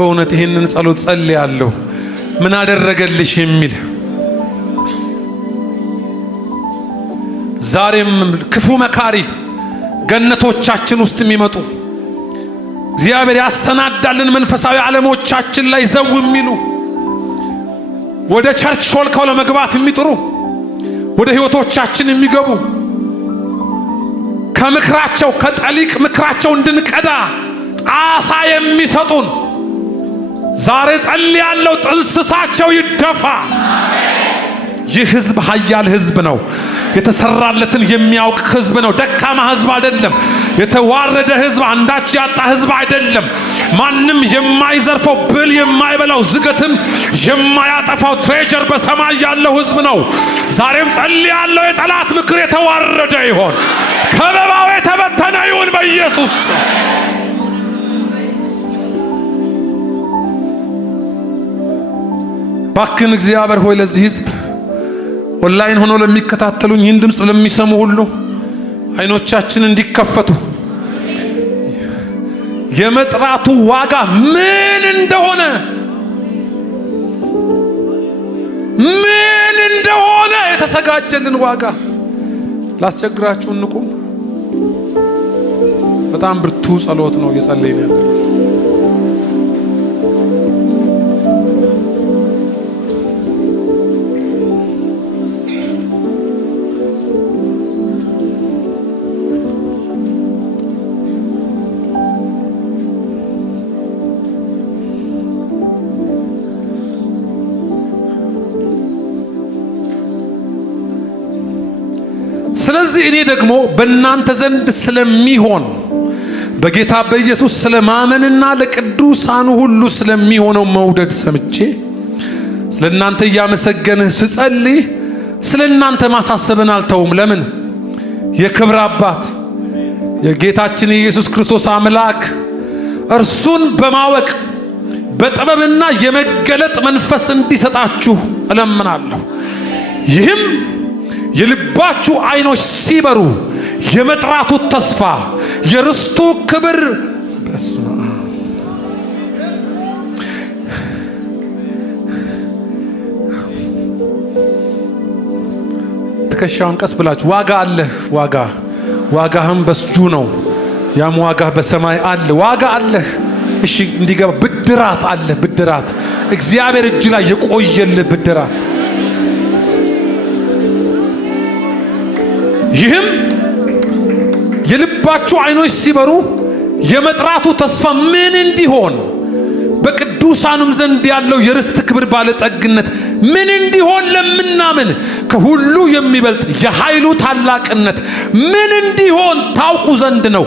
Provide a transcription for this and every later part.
በእውነት ይህንን ጸሎት ጸልያለሁ። ምን አደረገልሽ የሚል ዛሬም ክፉ መካሪ ገነቶቻችን ውስጥ የሚመጡ እግዚአብሔር ያሰናዳልን መንፈሳዊ ዓለሞቻችን ላይ ዘው የሚሉ ወደ ቸርች ሾልከው ለመግባት የሚጥሩ ወደ ህይወቶቻችን የሚገቡ ከምክራቸው ከጠሊቅ ምክራቸው እንድንቀዳ ጣሳ የሚሰጡን ዛሬ ጸልያለሁ። ጥንስሳቸው ይደፋ። ይህ ህዝብ ኃያል ህዝብ ነው። የተሰራለትን የሚያውቅ ህዝብ ነው። ደካማ ህዝብ አይደለም። የተዋረደ ህዝብ፣ አንዳች ያጣ ህዝብ አይደለም። ማንም የማይዘርፈው ብል የማይበላው ዝገትም የማያጠፋው ትሬጀር በሰማይ ያለው ህዝብ ነው። ዛሬም ጸልያለሁ የጠላት ምክር የተዋረደ ይሆን፣ ከበባው የተበተነ ይሁን በኢየሱስ። ባክን እግዚአብሔር ሆይ ለዚህ ህዝብ ኦንላይን ሆኖ ለሚከታተሉኝ ይህን ድምፅ ለሚሰሙ ሁሉ አይኖቻችን እንዲከፈቱ የመጥራቱ ዋጋ ምን እንደሆነ የተዘጋጀልን ዋጋ ላስቸግራችሁ እንቁም። በጣም ብርቱ ጸሎት ነው እየጸለይን ያለው። ስለዚህ እኔ ደግሞ በእናንተ ዘንድ ስለሚሆን በጌታ በኢየሱስ ስለማመንና ለቅዱሳኑ ሁሉ ስለሚሆነው መውደድ ሰምቼ ስለእናንተ እያመሰገንህ ስጸልይ ስለእናንተ ማሳሰብን አልተውም። ለምን? የክብር አባት የጌታችን የኢየሱስ ክርስቶስ አምላክ እርሱን በማወቅ በጥበብና የመገለጥ መንፈስ እንዲሰጣችሁ እለምናለሁ። ይህም የልባችሁ አይኖች ሲበሩ የመጥራቱ ተስፋ የርስቱ ክብር ትከሻውን ቀስ ብላችሁ ዋጋ አለህ፣ ዋጋህም በስጁ ነው። ያም ዋጋ በሰማይ አለ። ዋጋ አለህ። እሺ እንዲገባ ብድራት አለ። ብድራት እግዚአብሔር እጅ ላይ የቆየልህ ብድራት። ይህም የልባችሁ አይኖች ሲበሩ የመጥራቱ ተስፋ ምን እንዲሆን በቅዱሳኑም ዘንድ ያለው የርስት ክብር ባለጠግነት ምን እንዲሆን ለምናምን ከሁሉ የሚበልጥ የኃይሉ ታላቅነት ምን እንዲሆን ታውቁ ዘንድ ነው።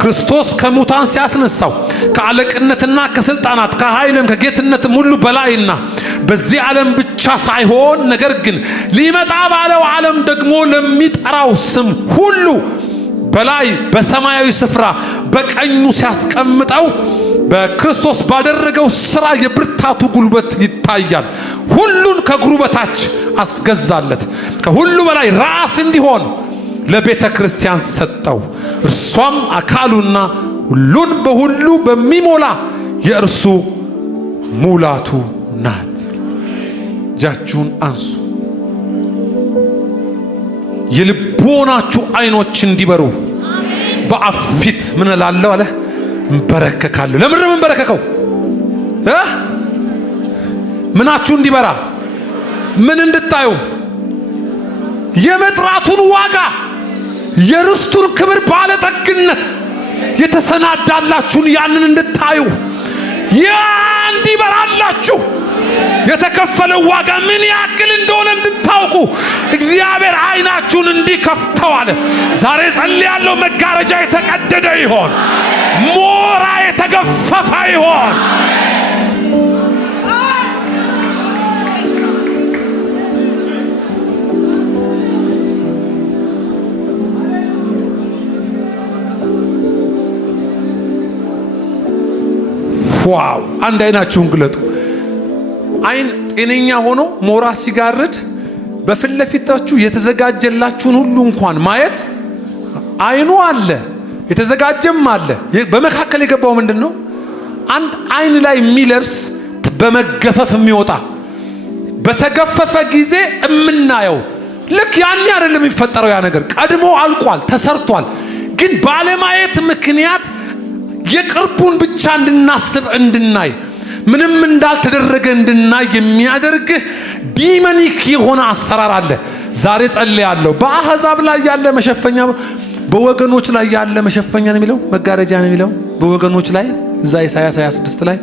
ክርስቶስ ከሙታን ሲያስነሳው ከአለቅነትና ከስልጣናት ከኃይልም ከጌትነትም ሁሉ በላይና በዚህ ዓለም ብቻ ሳይሆን ነገር ግን ሊመጣ ባለው ዓለም ደግሞ ለሚጠራው ስም ሁሉ በላይ በሰማያዊ ስፍራ በቀኙ ሲያስቀምጠው በክርስቶስ ባደረገው ሥራ የብርታቱ ጉልበት ይታያል። ሁሉን ከእግሩ በታች አስገዛለት። ከሁሉ በላይ ራስ እንዲሆን ለቤተ ክርስቲያን ሰጠው። እርሷም አካሉና ሁሉን በሁሉ በሚሞላ የእርሱ ሙላቱ ናት። እጃችሁን አንሱ። የልቦናችሁ አይኖች እንዲበሩ በአብ ፊት ምን እላለሁ አለ? እንበረከካለሁ። ለምን ነው እንበረከከው? ምናችሁ እንዲበራ ምን እንድታዩ? የመጥራቱን ዋጋ የርስቱን ክብር ባለጠግነት የተሰናዳላችሁን ያንን እንድታዩ ያ እንዲበራላችሁ የተከፈለው ዋጋ ምን ያክል እንደሆነ እንድታውቁ እግዚአብሔር አይናችሁን እንዲከፍተው አለ። ዛሬ ጸልያለሁ። መጋረጃ የተቀደደ ይሆን፣ ሞራ የተገፈፈ ይሆን። ዋው! አንድ አይናችሁን ግለጡ። አይን ጤነኛ ሆኖ ሞራ ሲጋርድ በፊት ለፊታችሁ የተዘጋጀላችሁን ሁሉ እንኳን ማየት አይኑ አለ፣ የተዘጋጀም አለ። በመካከል የገባው ምንድነው? አንድ አይን ላይ የሚለብስ በመገፈፍ የሚወጣ በተገፈፈ ጊዜ እምናየው ልክ ያኔ አይደለም የሚፈጠረው። ያ ነገር ቀድሞ አልቋል፣ ተሰርቷል። ግን ባለማየት ምክንያት የቅርቡን ብቻ እንድናስብ እንድናይ ምንም እንዳልተደረገ እንድናይ የሚያደርግ ዲመኒክ የሆነ አሰራር አለ። ዛሬ ጸልያለሁ በአሕዛብ ላይ ያለ መሸፈኛ በወገኖች ላይ ያለ መሸፈኛ ነው የሚለው መጋረጃ ነው የሚለው በወገኖች ላይ እዛ ኢሳይያስ 26 ላይ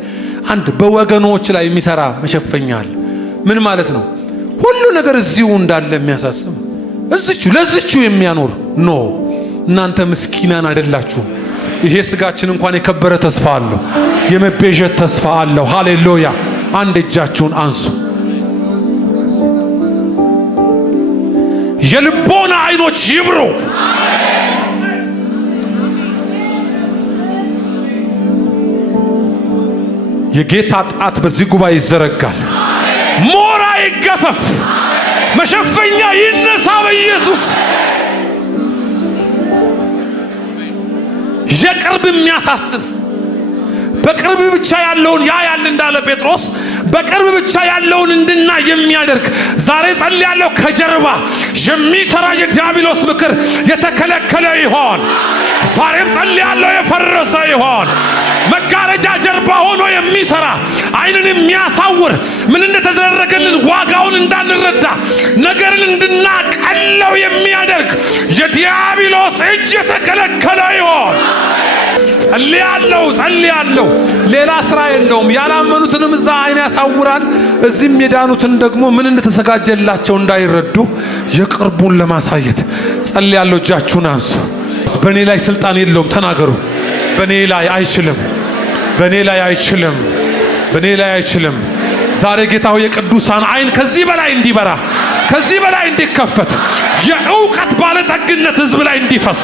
አንድ በወገኖች ላይ የሚሰራ መሸፈኛ አለ። ምን ማለት ነው? ሁሉ ነገር እዚሁ እንዳለ የሚያሳስብ እዚቹ ለዚቹ የሚያኖር ኖ እናንተ ምስኪናን አይደላችሁ። ይሄ ስጋችን እንኳን የከበረ ተስፋ አለው፣ የመቤዠት ተስፋ አለው። ሃሌሉያ! አንድ እጃችሁን አንሱ። የልቦና አይኖች ይብሩ። የጌታ ጣት በዚህ ጉባኤ ይዘረጋል። ሞራ ይገፈፍ፣ መሸፈኛ ይነሳ በኢየሱስ። የቅርብ የሚያሳስብ በቅርብ ብቻ ያለውን ያያል እንዳለ ጴጥሮስ በቅርብ ብቻ ያለውን እንድናይ የሚያደርግ ዛሬ ጸልያለሁ። ከጀርባ የሚሰራ የዲያብሎስ ምክር የተከለከለ ይሆን። ዛሬም ጸልያለሁ የፈረሰ ይሆን። መጋረጃ ጀርባ ሆኖ የሚሰራ አይንን የሚያሳውር ምን እንደተደረገልን ዋጋውን እንዳንረዳ ነገርን እንድናቀለው የሚያደርግ የዲያብሎስ እጅ የተከለከለ ይሆን። ጸልያለሁ። ሌላ ስራ የለውም። ያላመኑትንም እዛ አይን ያሳውራል፣ እዚህም የዳኑትን ደግሞ ምን እንደተዘጋጀላቸው እንዳይረዱ የቅርቡን ለማሳየት ጸልያለሁ። እጃችሁን አንሱ። በኔ ላይ ስልጣን የለውም ተናገሩ። በኔ ላይ አይችልም፣ በኔ ላይ አይችልም፣ በኔ ላይ አይችልም። ዛሬ ጌታው የቅዱሳን አይን ከዚህ በላይ እንዲበራ፣ ከዚህ በላይ እንዲከፈት፣ የእውቀት ባለጠግነት ህዝብ ላይ እንዲፈስ፣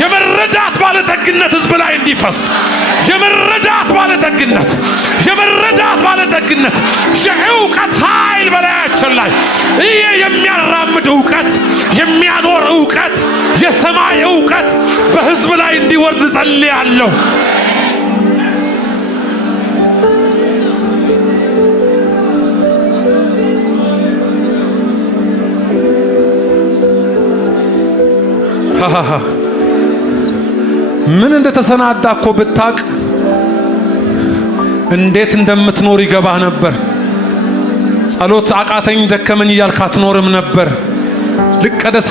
የመረዳት ባለጠግነት ህዝብ ላይ እንዲፈስ፣ የመረዳት ባለጠግነት፣ የእውቀት ኃይል በላያችን ላይ ይሄ የሚያራምድ እውቀት፣ የሚያኖር እውቀት፣ የሰማይ እውቀት በህዝብ ላይ እንዲወርድ ጸልያለሁ። ምን እንደተሰናዳ እኮ ብታቅ እንዴት እንደምትኖር ይገባህ ነበር። ጸሎት አቃተኝ ደከመኝ እያልክ አትኖርም ነበር። ልቀደስ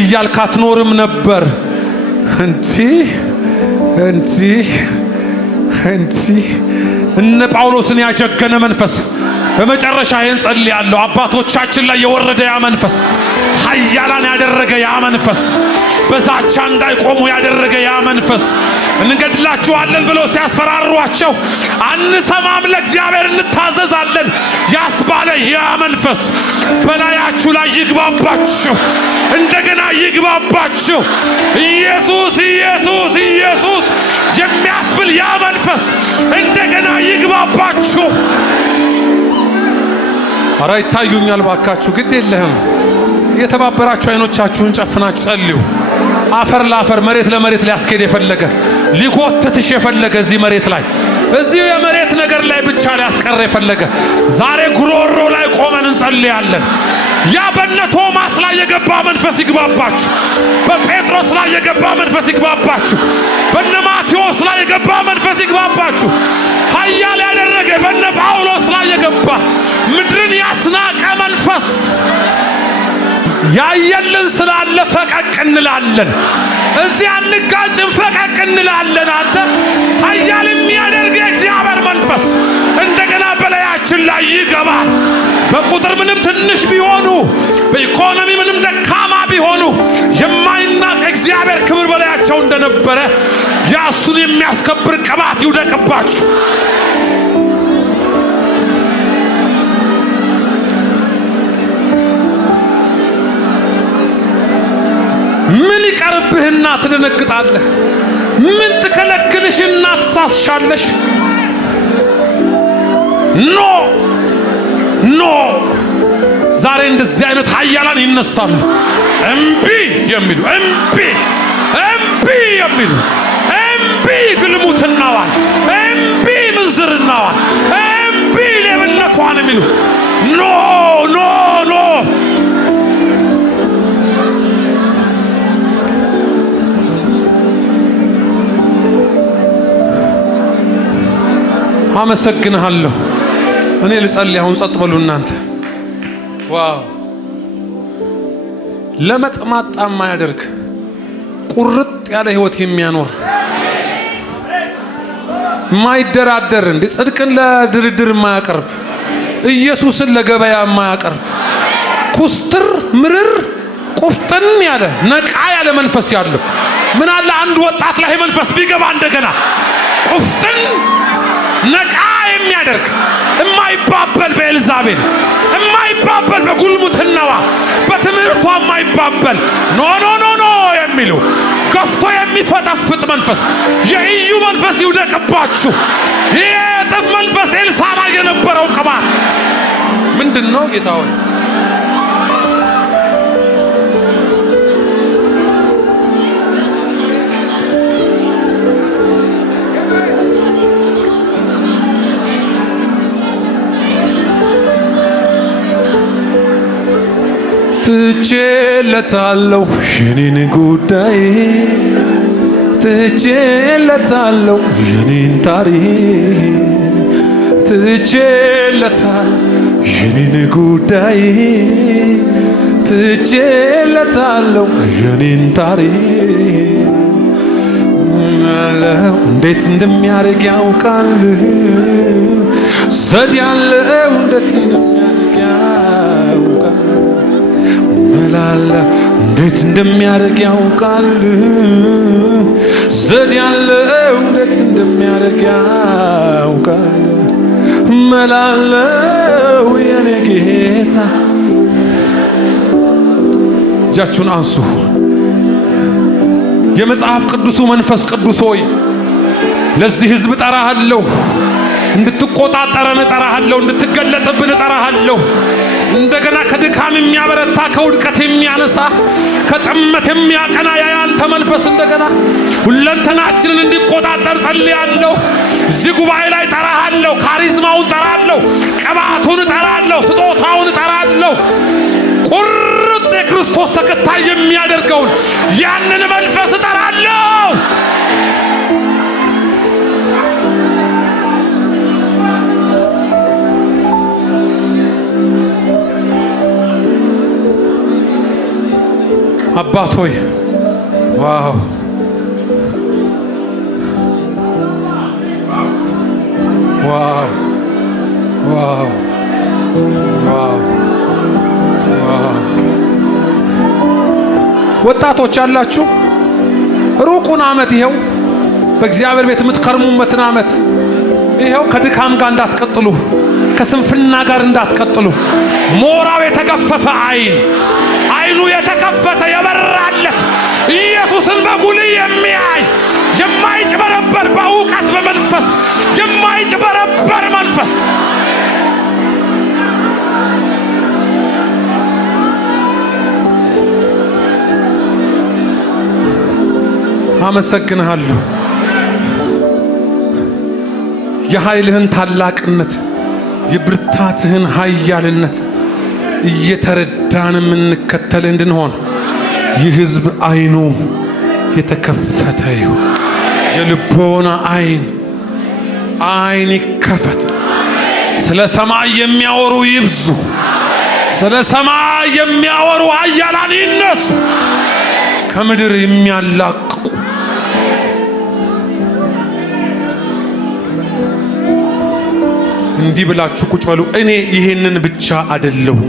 እያልክ አትኖርም ነበር። እንዲህ እነ ጳውሎስን ያጀገነ መንፈስ በመጨረሻ ይህን ጸልያለሁ። አባቶቻችን ላይ የወረደ ያ መንፈስ ኃያላን ያደረገ ያ መንፈስ በዛቻ እንዳይቆሙ ያደረገ ያ መንፈስ እንገድላችኋለን ብለው ሲያስፈራሯቸው አንሰማም ለእግዚአብሔር እንታዘዛለን ያስባለ ያ መንፈስ በላያችሁ ላይ ይግባባችሁ፣ እንደገና ይግባባችሁ። ኢየሱስ የሚያስብል ያ መንፈስ እንደገና ይግባባችሁ። አራ ይታዩኛል ባካችሁ፣ ግድ የለህም። የተባበራችሁ አይኖቻችሁን ጨፍናችሁ ጸልዩ። አፈር ለአፈር መሬት ለመሬት ሊያስኬድ የፈለገ ሊጎትትሽ የፈለገ እዚህ መሬት ላይ እዚህ የመሬት ነገር ላይ ብቻ ሊያስቀር የፈለገ ዛሬ ጉሮሮ ላይ ቆመን እንጸልያለን። ያ በነ ቶማስ ላይ የገባ መንፈስ ይግባባችሁ። በጴጥሮስ ላይ የገባ መንፈስ ይግባባችሁ። በነ ማቴዎስ ላይ የገባ መንፈስ ይግባባችሁ። ኃያል ያደረገ በነ ጳውሎስ ላይ የገባ ምድርን ያስናቀ መንፈስ ያየልን ስላለ ፈቀቅ እንላለን። እዚያ አንጋጭም፣ ፈቀቅ እንላለን። አንተ ኃያል የሚያደርግ የእግዚአብሔር መንፈስ እንደገና በላያችን ላይ ይገባል። በቁጥር ምንም ትንሽ ቢሆኑ፣ በኢኮኖሚ ምንም ደካማ ቢሆኑ የማይናቅ እግዚአብሔር ክብር በላያቸው እንደነበረ ያሱን የሚያስከብር ቅባት ይውደቅባችሁ። ምን ይቀርብህና ትደነግጣለህ? ምን ትከለክልሽና ትሳስሻለሽ? ኖ ዛሬ እንደዚህ አይነት ኃያላን ይነሳሉ። እምቢ የሚሉ እምቢ ግልሙትናዋን፣ እምቢ ጉልሙትናዋን እምቢ ሌብነቷን የሚሉ ኖ ኖ ኖ አመሰግንሃለሁ። እኔ ልጸልይ አሁን። ጸጥ በሉ እናንተ። ዋው! ለመጥማጣ የማያደርግ ቁርጥ ያለ ህይወት የሚያኖር ማይደራደር እንዴ ጽድቅን ለድርድር የማያቀርብ ኢየሱስን ለገበያ የማያቀርብ ኩስትር ምርር ቁፍጥን ያለ ነቃ ያለ መንፈስ ያለው ምን አለ አንድ ወጣት ላይ መንፈስ ቢገባ እንደገና ቁፍጥን ነቃ የሚያደርግ የማይባበል በኤልዛቤል የማይባበል በጉልሙትናዋ በትምህርቷ የማይባበል ኖ ኖ ኖ ኖ የሚሉ ገፍቶ የሚፈጠፍጥ መንፈስ የኢዩ መንፈስ ይውደቅባችሁ። ይህ የጥፍ መንፈስ ኤልሳ ላይ የነበረው ቅባት ምንድን ነው ጌታ ሆይ? ትቼለታለሁ የኔን ጉዳይ ትቼለታለሁ የኔን ታሪክ ትቼለታለሁ የኔን ጉዳይ ትቼለታለሁ የኔን ታሪክ እንዴት እንደሚያደርግ ያውቃል ዘዴ ያለው እንዴት እንደሚያደርግ ያውቃል መላለ እንዴት እንደሚያደርግ ያውቃል ዘዴ ያለው እንዴት እንደሚያደርግ ያውቃል መላለው የኔ ጌታ። እጃችሁን አንሱ። የመጽሐፍ ቅዱሱ መንፈስ ቅዱስ ሆይ ለዚህ ሕዝብ ጠራሃለሁ፣ እንድትቆጣጠረን ጠራሃለሁ፣ እንድትገለጥብን ጠራሃለሁ። እንደገና ከድካም የሚያበረታ ከውድቀት የሚያነሳ ከጥመት የሚያቀና ያንተ መንፈስ እንደገና ሁለንተናችንን እንዲቆጣጠር ጸልያለሁ። እዚህ ጉባኤ ላይ ጠራሃለሁ። ካሪዝማውን ጠራለሁ፣ ቅባቱን ጠራለሁ፣ ስጦታውን ጠራለሁ። ቁርጥ የክርስቶስ ተከታይ የሚያደርገውን ያንን መንፈስ ጠራለሁ። አባት ሆይ ዋው ዋው ዋው ዋው ዋው! ወጣቶች አላችሁ ሩቁን ዓመት ይሄው በእግዚአብሔር ቤት የምትከርሙበትን ዓመት ይሄው ከድካም ጋር እንዳትቀጥሉ፣ ከስንፍና ጋር እንዳትቀጥሉ። ሞራው የተገፈፈ አይኑ የተከፈተ የበራለት ኢየሱስን በጉል የሚያይ የማይጭበረበር በእውቀት በመንፈስ የማይጭበረበር መንፈስ አመሰግንሃለሁ። የኃይልህን ታላቅነት የብርታትህን ኃያልነት እየተረዳን የምንከተል እንድንሆን ይህ ሕዝብ አይኑ የተከፈተ ይሁን። የልቦና አይን ይከፈት። ስለ ሰማይ የሚያወሩ ይብዙ። ስለ ሰማይ የሚያወሩ ኃያላን ይነሱ። ከምድር የሚያላቅቁ እንዲህ ብላችሁ ቁጭ በሉ። እኔ ይሄንን ብቻ አይደለሁም